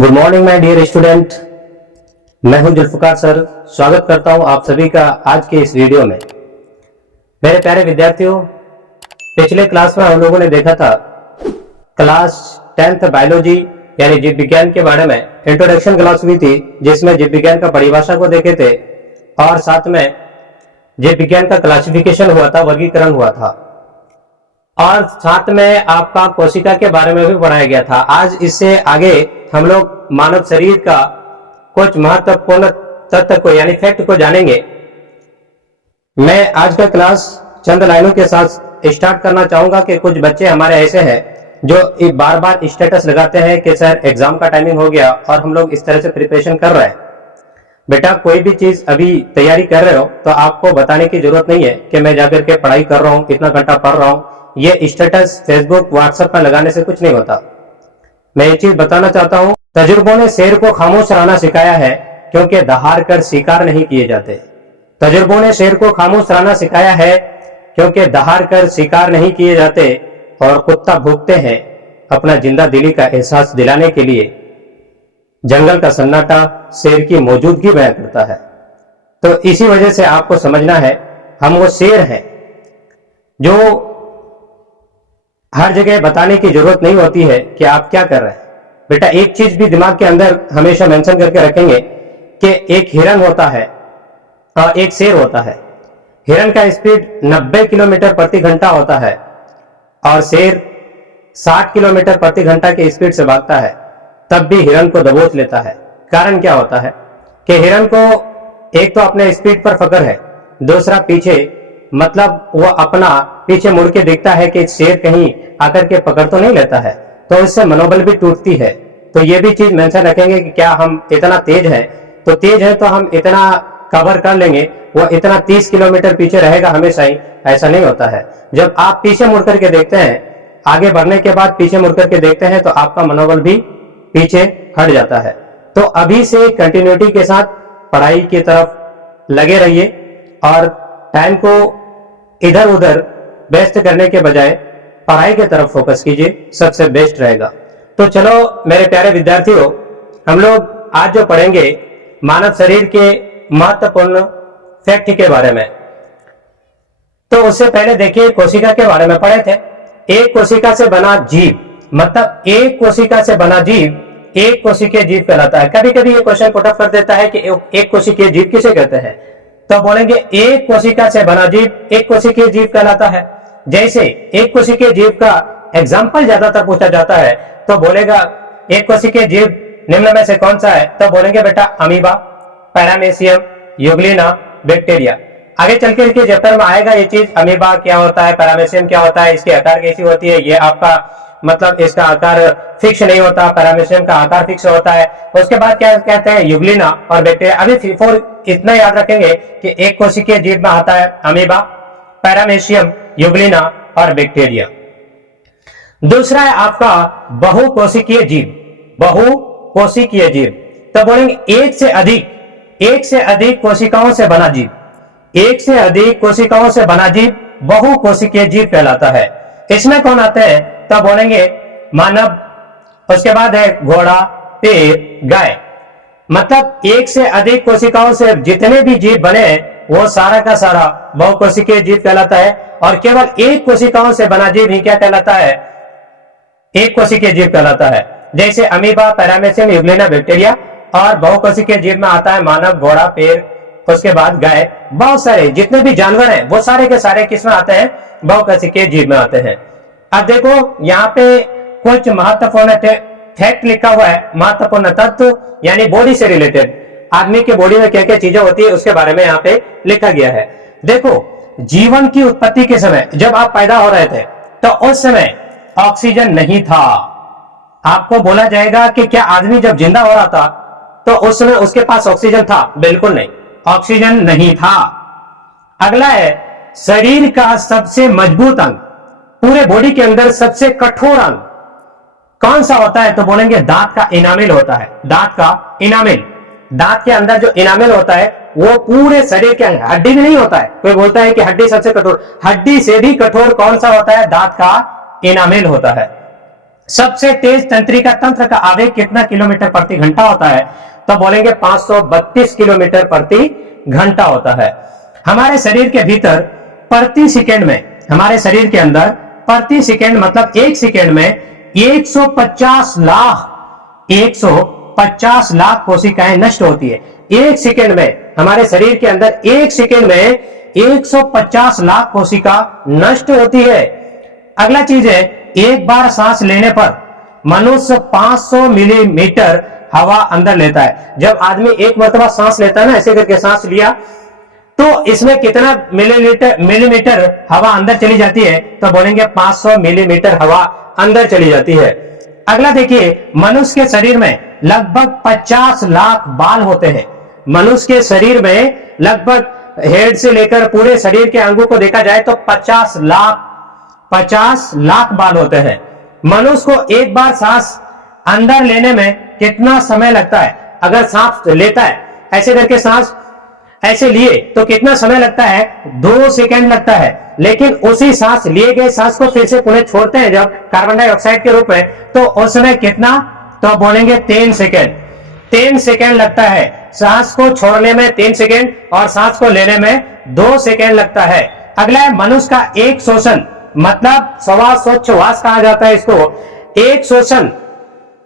Good morning my dear student. मैं हूं Zulfikar sir. स्वागत करता हूं आप सभी का आज के इस वीडियो में। मेरे प्यारे विद्यार्थियों, पिछले क्लास में हम लोगों ने देखा था क्लास 10th बायोलॉजी यानी जीव विज्ञान के बारे में इंट्रोडक्शन क्लास हुई थी, जिसमें जीव विज्ञान का परिभाषा को देखे थे और साथ में जीव विज्ञान का क्लासिफिकेशन हुआ था, वर्गीकरण हुआ था और साथ में आपका कोशिका के बारे में भी पढ़ाया गया था। आज इससे आगे हम लोग मानव शरीर का कुछ महत्वपूर्ण तथ्य को यानी फैक्ट को जानेंगे। मैं आज का क्लास चंद लाइनों के साथ स्टार्ट करना चाहूंगा कि कुछ बच्चे हमारे ऐसे हैं जो बार बार स्टेटस लगाते हैं कि सर एग्जाम का टाइमिंग हो गया और हम लोग इस तरह से प्रिपरेशन कर रहे हैं। बेटा, कोई भी चीज अभी तैयारी कर रहे हो तो आपको बताने की जरूरत नहीं है कि मैं जाकर के पढ़ाई कर रहा हूँ, इतना घंटा पढ़ रहा हूँ। ये स्टेटस फेसबुक व्हाट्सएप पर लगाने से कुछ नहीं होता। मैं ये चीज बताना चाहता हूं, तजुर्बों ने शेर को खामोश रहना सिखाया है क्योंकि दहाड़ कर शिकार नहीं किए जाते। तजुर्बों ने शेर को खामोश रहना सिखाया है क्योंकि दहाड़ कर शिकार नहीं किए जाते और कुत्ता भूखते हैं अपना जिंदा दिली का एहसास दिलाने के लिए। जंगल का सन्नाटा शेर की मौजूदगी बयां करता है। तो इसी वजह से आपको समझना है हम वो शेर हैं जो हर जगह बताने की जरूरत नहीं होती है कि आप क्या कर रहे हैं। बेटा, एक चीज भी दिमाग के अंदर हमेशा मेंशन करके रखेंगे कि एक हिरन होता है और एक शेर होता है। हिरन का स्पीड 90 किलोमीटर प्रति घंटा होता है और शेर 60 किलोमीटर प्रति घंटा के स्पीड से भागता है, तब भी हिरन को दबोच लेता है। कारण क्या होता है कि हिरन को एक तो अपने स्पीड पर फक्र है, दूसरा पीछे मतलब वो अपना पीछे मुड़ के देखता है कि शेर कहीं आकर के पकड़ तो नहीं लेता है, तो इससे मनोबल भी टूटती है। तो ये भी चीज मेंशन रखेंगे कि क्या हम इतना तेज है तो हम इतना कवर कर लेंगे, वो इतना 30 किलोमीटर पीछे रहेगा हमेशा ही, ऐसा नहीं होता है। जब आप पीछे मुड़ करके देखते हैं, आगे बढ़ने के बाद पीछे मुड़ करके देखते हैं तो आपका मनोबल भी पीछे हट जाता है। तो अभी से कंटिन्यूटी के साथ पढ़ाई की तरफ लगे रहिए और टाइम को इधर उधर बेस्ट करने के बजाय पढ़ाई की तरफ फोकस कीजिए, सबसे बेस्ट रहेगा। तो चलो मेरे प्यारे विद्यार्थियों, हम लोग आज जो पढ़ेंगे मानव शरीर के महत्वपूर्ण फैक्ट के बारे में। तो उससे पहले देखिए कोशिका के बारे में पढ़े थे। एक कोशिका से बना जीव, मतलब एक कोशिका से बना जीव एक कोशिकीय जीव कहलाता है। कभी कभी ये क्वेश्चन पुट अप कर देता है कि एक कोशिकीय जीव किसे कहते हैं, तो बोलेंगे एक कोशिका से बना जीव एक कोशिकीय जीव कहलाता है। जैसे एक कोशिकीय जीव का एग्जाम्पल ज्यादातर पूछा जाता है तो बोलेगा एक कोशिकीय जीव निम्न में से कौन सा है, तो बोलेंगे बेटा अमीबा, पैरामीशियम, यूग्लिना, बैक्टीरिया। आगे चल के इसके चैप्टर में आएगा ये चीज, अमीबा क्या होता है, पैरामीशियम क्या होता है, इसकी आकार कैसी होती है। ये आपका मतलब इसका आकार फिक्स नहीं होता, पैरामीशियम का आकार फिक्स होता है। उसके बाद क्या कहते हैं, यूग्लिना और बैक्टीरिया। अभी फोर इतना याद रखेंगे कि एक कोशिकीय जीव में आता है अमीबा, पैरामीशियम, यूग्लिना और बैक्टीरिया। दूसरा है आपका बहुकोशिकीय जीव, बहुकोशिकीय जीव। तो बोलेंगे एक से अधिक कोशिकाओं से बना जीव, एक से अधिक कोशिकाओं से बना जीव बहुकोशिकीय जीव कहलाता है। इसमें कौन आते हैं, तो बोलेंगे मानव, उसके बाद है घोड़ा, पेड़, गाय। मतलब एक से अधिक कोशिकाओं से जितने भी जीव बने वो सारा का सारा बहुकोशिकीय जीव कहलाता है। और केवल एक कोशिकाओं से बना जीव ही क्या कहलाता है, एक कोशिकीय जीव कहलाता है। जैसे अमीबा, पैरामीशियम, यूग्लिना, बैक्टीरिया। और बहुकोशिकीय जीव में आता है मानव, घोड़ा, पेड़, उसके बाद गाय। बहुत सारे जितने भी जानवर हैं वो सारे के सारे किस में आते हैं, बहुकोशिकीय जीव में आते हैं। अब देखो यहाँ पे कुछ महत्वपूर्ण फैक्ट लिखा हुआ है, महत्वपूर्ण तत्व यानी बॉडी से रिलेटेड, आदमी के बॉडी में क्या क्या चीजें होती है उसके बारे में यहाँ पे लिखा गया है। देखो, जीवन की उत्पत्ति के समय जब आप पैदा हो रहे थे तो उस समय ऑक्सीजन नहीं था। आपको बोला जाएगा कि क्या आदमी जब जिंदा हो रहा था तो उस समय उसके पास ऑक्सीजन था? बिल्कुल नहीं, ऑक्सीजन नहीं था। अगला है शरीर का सबसे मजबूत अंग, पूरे बॉडी के अंदर सबसे कठोर अंग कौन सा होता है, तो बोलेंगे दांत का इनामिल होता है। दांत का इनामिल, दांत के अंदर जो इनामिल होता है वो पूरे शरीर के अंदर, हड्डी भी नहीं होता है। कोई बोलता है कि हड्डी सबसे कठोर, हड्डी से भी कठोर कौन सा होता है, दांत का इनामिल होता है। सबसे तेज तंत्रिका तंत्र का आवेग कितना किलोमीटर प्रति घंटा होता है? तो बोलेंगे 532 किलोमीटर प्रति घंटा होता है। हमारे शरीर के भीतर प्रति सेकंड में, हमारे शरीर के अंदर प्रति सेकंड मतलब एक सेकंड में 150 लाख कोशिकाएं नष्ट होती है। एक सेकंड में हमारे शरीर के अंदर एक सेकंड में 150 लाख कोशिका नष्ट होती है। अगला चीज है, एक बार सांस लेने पर मनुष्य 500 मिलीमीटर हवा अंदर लेता है। जब आदमी एक मरतबा सांस लेता है ना, ऐसे करके सांस लिया, तो इसमें कितना मिलीमीटर हवा अंदर चली जाती है? तो बोलेंगे 500 मिलीमीटर हवा अंदर चली जाती है। अगला देखिए, मनुष्य के शरीर में लगभग 50 लाख बाल होते हैं। मनुष्य के शरीर में लगभग हेड से लेकर पूरे शरीर के अंगों को देखा जाए तो 50 लाख बाल होते हैं। मनुष्य को एक बार सांस अंदर लेने में कितना समय लगता है? अगर सांस लेता है, ऐसे करके सांस ऐसे लिए तो कितना समय लगता है? 2 सेकंड लगता है। लेकिन उसी सांस लिए गए सांस को फिर से पुनः छोड़ते हैं जब कार्बन डाइऑक्साइड के रूप में, तो उस समय कितना? तो बोलेंगे 3 सेकंड। 3 सेकंड लगता है सांस को छोड़ने में, 3 सेकंड, और सांस को लेने में 2 सेकंड लगता है। अगला है, मनुष्य का एक श्वसन मतलब श्वासोच्छ्वास कहा जाता है इसको। एक श्वसन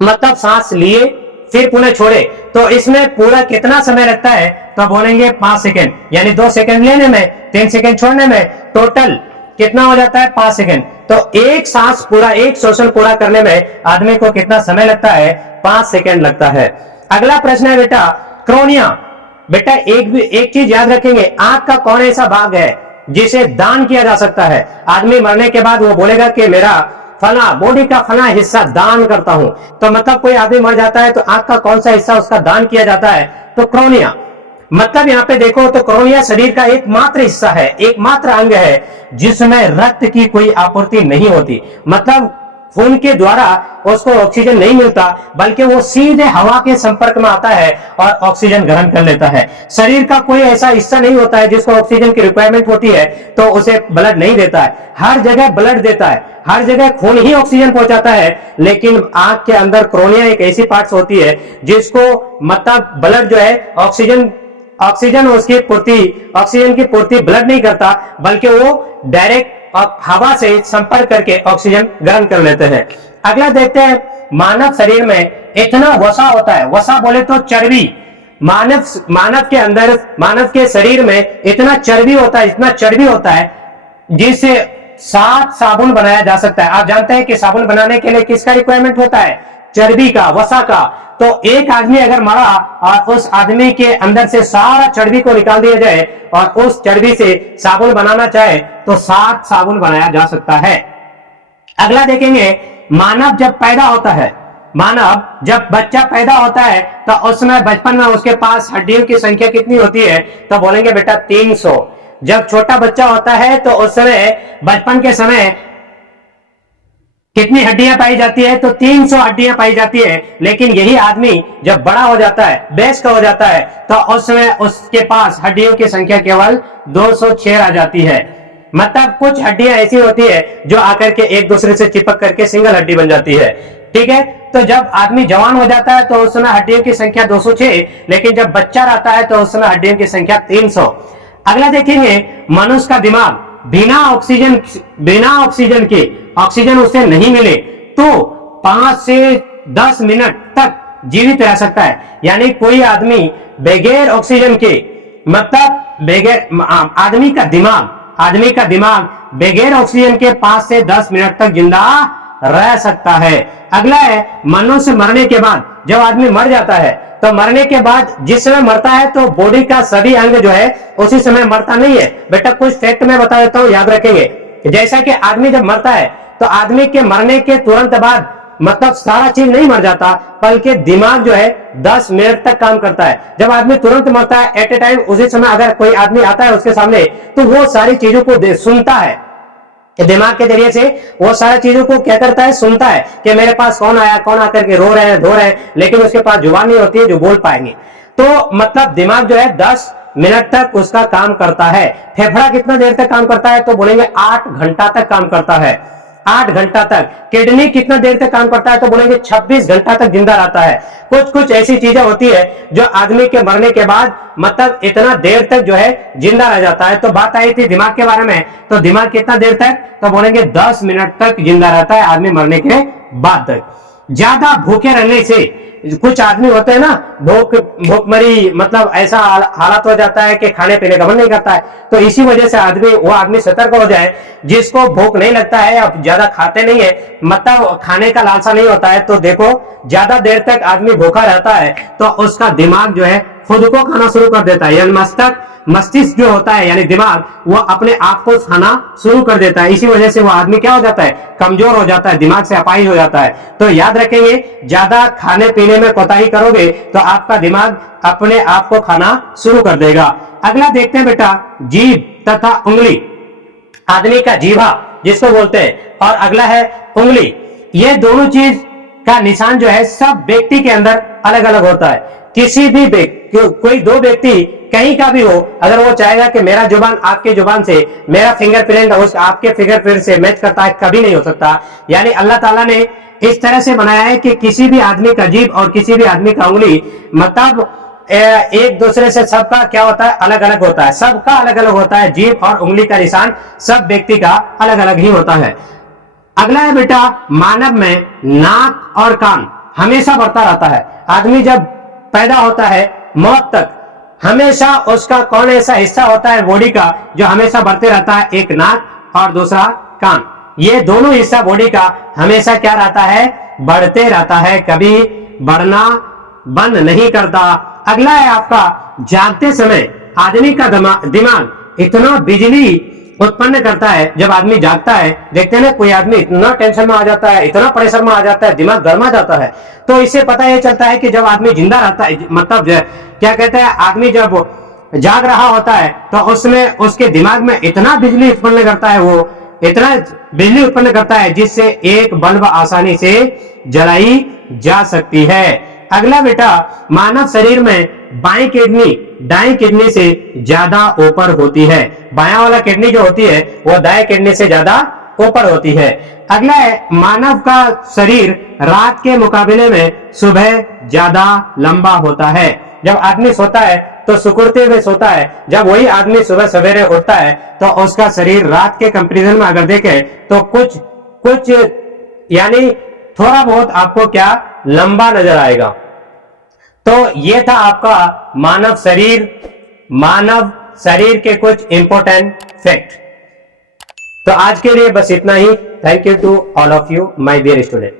मतलब सांस लिए फिर पुनः छोड़े, तो इसमें पूरा कितना समय लगता है? तो बोलेंगे 5 सेकंड। यानी 2 सेकंड लेने में, 3 सेकंड छोड़ने में, टोटल कितना हो जाता है? 5 सेकंड। तो एक सांस पूरा, एक श्वसन पूरा करने में आदमी को कितना समय लगता है? 5 सेकंड लगता है। अगला प्रश्न है बेटा, क्रोनिया। बेटा एक चीज याद रखेंगे, आंख का कौन ऐसा भाग है जिसे दान किया जा सकता है? आदमी मरने के बाद वो बोलेगा कि मेरा फला बॉडी का फला हिस्सा दान करता हूं। तो मतलब कोई आदमी मर जाता है तो आंख का कौन सा हिस्सा उसका दान किया जाता है? तो क्रोनिया। मतलब यहाँ पे देखो तो क्रोनिया शरीर का एकमात्र हिस्सा है, एकमात्र अंग है जिसमें रक्त की कोई आपूर्ति नहीं होती। मतलब खून के द्वारा उसको ऑक्सीजन नहीं मिलता, बल्कि वो सीधे हवा के संपर्क में आता है और ऑक्सीजन ग्रहण कर लेता है। शरीर का कोई ऐसा हिस्सा नहीं होता है जिसको ऑक्सीजन की रिक्वायरमेंट होती है तो उसे ब्लड नहीं देता है। हर जगह ब्लड देता है, हर जगह खून ही ऑक्सीजन पहुंचाता है। लेकिन आंख के अंदर क्रोनिया एक ऐसी पार्ट्स होती है जिसको मतलब ब्लड जो है ऑक्सीजन उसकी पूर्ति, ऑक्सीजन की पूर्ति ब्लड नहीं करता, बल्कि वो डायरेक्ट हवा से संपर्क करके ऑक्सीजन ग्रहण कर लेते हैं। अगला देखते हैं, मानव शरीर में इतना वसा होता है, वसा बोले तो चर्बी। मानव के अंदर, मानव के शरीर में इतना चर्बी होता है, इतना चर्बी होता है जिससे 7 साबुन बनाया जा सकता है। आप जानते हैं कि साबुन बनाने के लिए किसका रिक्वायरमेंट होता है? चर्बी का, वसा का। तो एक आदमी अगर मरा और उस आदमी के अंदर से सारा चर्बी को निकाल दिया जाए और उस चर्बी से साबुन बनाना चाहे तो 7 साबुन बनाया जा सकता है। अगला देखेंगे, मानव जब पैदा होता है, मानव जब बच्चा पैदा होता है तो उस समय बचपन में उसके पास हड्डियों की संख्या कितनी होती है? तो बोलेंगे बेटा 300। जब छोटा बच्चा होता है तो उस समय बचपन के समय कितनी हड्डियां पाई जाती है? तो 300 हड्डियां पाई जाती है। लेकिन यही आदमी जब बड़ा हो जाता है, वयस्क हो जाता है, तो उस समय उसके पास हड्डियों की संख्या केवल 206 आ जाती है। मतलब कुछ हड्डियां ऐसी होती है जो आकर के एक दूसरे से चिपक करके सिंगल हड्डी बन जाती है। ठीक है, तो जब आदमी जवान हो जाता है तो उस समय हड्डियों की संख्या 206, लेकिन जब बच्चा रहता है तो उस समय हड्डियों की संख्या 300। अगला देखेंगे, मनुष्य का दिमाग बिना ऑक्सीजन के, ऑक्सीजन उसे नहीं मिले तो 5 से 10 मिनट तक जीवित रह सकता है। यानी कोई आदमी बगैर ऑक्सीजन के, मतलब बगैर आदमी का दिमाग बगैर ऑक्सीजन के 5 से 10 मिनट तक जिंदा रह सकता है। अगला है, मनुष्य मरने के बाद, जब आदमी मर जाता है तो मरने के बाद जिस समय मरता है तो बॉडी का सभी अंग जो है उसी समय मरता नहीं है। बेटा कुछ फैक्ट मैं बता देता हूं, याद रखेंगे। जैसा कि आदमी जब मरता है तो आदमी के मरने के तुरंत बाद मतलब सारा चीज नहीं मर जाता, बल्कि दिमाग जो है 10 मिनट तक काम करता है। जब आदमी तुरंत मरता है एट ए टाइम, उसी समय अगर कोई आदमी आता है उसके सामने तो वो सारी चीजों को सुनता है, दिमाग के जरिए से वो सारी चीजों को क्या करता है? सुनता है कि मेरे पास कौन आया, कौन आकर के रो रहे हैं, धो रहे हैं, लेकिन उसके पास जुबान नहीं होती है जो बोल पाएंगे। तो मतलब दिमाग जो है 10 मिनट तक उसका काम करता है। फेफड़ा कितना देर तक काम करता है? तो बोलेंगे 8 घंटा तक काम करता है। 8 घंटा तक। किडनी कितना देर तक काम करता है, तो बोलेंगे 26 घंटा तक जिंदा रहता है। कुछ कुछ ऐसी चीजें होती है जो आदमी के मरने के बाद मतलब इतना देर तक जो है जिंदा रह जाता है। तो बात आई थी दिमाग के बारे में, तो दिमाग कितना देर तक, तो बोलेंगे 10 मिनट तक जिंदा रहता है आदमी मरने के बाद तक। ज्यादा भूखे रहने से, कुछ आदमी होते हैं ना भूखमरी, मतलब ऐसा हालत हो जाता है कि खाने पीने का मन नहीं करता है। तो इसी वजह से वो आदमी सतर्क हो जाए। जिसको भूख नहीं लगता है या ज्यादा खाते नहीं है, मतलब खाने का लालसा नहीं होता है, तो देखो ज्यादा देर तक आदमी भूखा रहता है तो उसका दिमाग जो है खुद को खाना शुरू कर देता है, यानी मस्तिष्क जो होता है यानी दिमाग, वो अपने आप को खाना शुरू कर देता है। इसी वजह से वो आदमी क्या हो जाता है, कमजोर हो जाता है, दिमाग से अपाहिज हो जाता है। तो याद रखेंगे, ज्यादा खाने पीने में कोताही करोगे तो आपका दिमाग अपने आप को खाना शुरू कर देगा। अगला देखते हैं बेटा, जीभ तथा उंगली। आदमी का जीभा जिसको बोलते हैं, और अगला है उंगली। ये दोनों चीज का निशान जो है सब व्यक्ति के अंदर अलग अलग होता है। किसी भी कोई दो व्यक्ति कहीं का भी हो, अगर वो चाहेगा कि मेरा जुबान आपके जुबान से, मेरा फिंगरप्रिंट उस आपके फिंगरप्रिंट से मैच करता है, कभी नहीं हो सकता। यानी अल्लाह ताला ने इस तरह से बनाया है कि किसी भी आदमी का जीभ और किसी भी आदमी का उंगली मतलब एक दूसरे से सबका क्या होता है, अलग अलग होता है, सबका अलग अलग होता है। जीभ और उंगली का निशान सब व्यक्ति का अलग अलग ही होता है। अगला है बेटा, मानव में नाक और कान हमेशा बढ़ता रहता है। आदमी जब पैदा होता है मौत तक हमेशा उसका कौन ऐसा हिस्सा होता है बॉडी का जो हमेशा बढ़ते रहता है, एक नाक और दूसरा कान। ये दोनों हिस्सा बॉडी का हमेशा क्या रहता है, बढ़ते रहता है, कभी बढ़ना बंद नहीं करता। अगला है आपका, जागते समय आदमी का दिमाग इतना बिजली उत्पन्न करता है। जब आदमी जागता है, देखते हैं ना कोई आदमी इतना टेंशन में आ जाता है, इतना प्रेशर में आ जाता है, दिमाग गर्मा जाता है। तो इससे पता यह चलता है कि जब आदमी जिंदा रहता है, मतलब क्या कहते हैं, आदमी जब जाग रहा होता है तो उसमें उसके दिमाग में इतना बिजली उत्पन्न करता है, वो इतना बिजली उत्पन्न करता है जिससे एक बल्ब आसानी से जलाई जा सकती है। अगला बेटा, मानव शरीर में बाएं किडनी दाएं किडनी से ज्यादा ऊपर होती है। बायां वाला किडनी जो होती है वो दाएं किडनी से ज्यादा ऊपर होती है। अगला है, मानव का शरीर रात के मुकाबले में सुबह ज्यादा लंबा होता है। जब आदमी सोता है तो सुकुड़ते हुए सोता है, जब वही आदमी सुबह सवेरे उठता है तो उसका शरीर रात के कंपैरिजन में अगर देखें तो कुछ यानी थोड़ा बहुत आपको क्या लंबा नजर आएगा। तो ये था आपका मानव शरीर के कुछ इंपॉर्टेंट फैक्ट। तो आज के लिए बस इतना ही। Thank you to all of you my dear student.